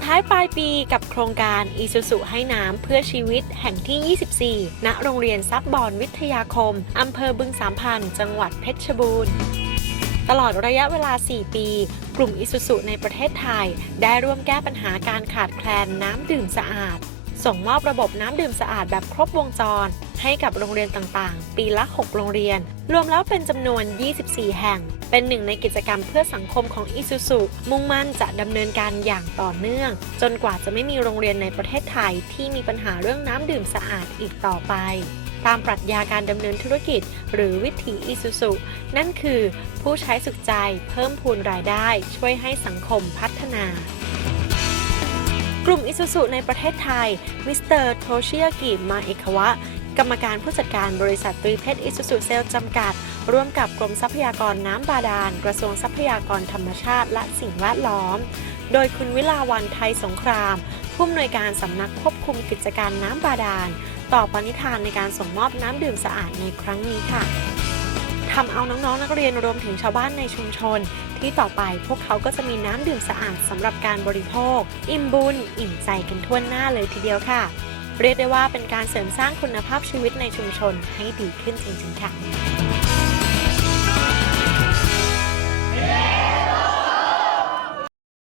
ส่งท้ายปลายปีกับโครงการอีสุสุให้น้ำเพื่อชีวิตแห่งที่ 24 ณ โรงเรียนซับบอนวิทยาคม อำเภอบึงสามพันจังหวัดเพชรบูรณ์ตลอดระยะเวลา 4 ปี กลุ่มอิสุสุในประเทศไทย ได้ร่วมแก้ปัญหาการขาดแคลนน้ำดื่มสะอาด ส่งมอบระบบน้ำดื่มสะอาดแบบครบวงจร ให้กับโรงเรียนต่างๆ ปีละ 6 โรงเรียน รวมแล้วเป็นจำนวน 24 แห่ง เป็นหนึ่งในกิจกรรมเพื่อสังคมของอิสุสุมุ่งมั่นจะดำเนินการอย่างต่อเนื่อง จนกว่าจะไม่มีโรงเรียนในประเทศไทยที่มีปัญหาเรื่องน้ำดื่มสะอาดอีกต่อไป ตามปรัชญาการดำเนินธุรกิจ หรือวิถีอิสุสุนั่นคือ ผู้ใช้สุขใจเพิ่มพูนรายได้ ช่วยให้สังคมพัฒนากลุ่มอิสุสุในประเทศไทย มิสเตอร์โทชิยากิ มาเอกวะ กรรมการผู้จัดการบริษัทตรีเพชรอิสุสุเซลจำกัด ร่วมกับกรมทรัพยากรน้ำบาดาล กระทรวงทรัพยากรธรรมชาติและสิ่งแวดล้อม โดยคุณวิลาวันไทยสงคราม ผู้อำนวยการสำนักควบคุมกิจการน้ำบาดาล ต่อปณิธานในการส่งมอบน้ำดื่มสะอาดในครั้งนี้ค่ะทำเอาน้องๆนักเรียนรวมถึงชาวบ้านในชุมชน ที่ต่อไปพวกเขาก็จะมีน้ำดื่มสะอาดสำหรับการบริโภค อิ่มบุญ อิ่มใจกันทั่วหน้าเลยทีเดียวค่ะ เรียกได้ว่าเป็นการเสริมสร้างคุณภาพชีวิตในชุมชนให้ดีขึ้นจริงๆค่ะ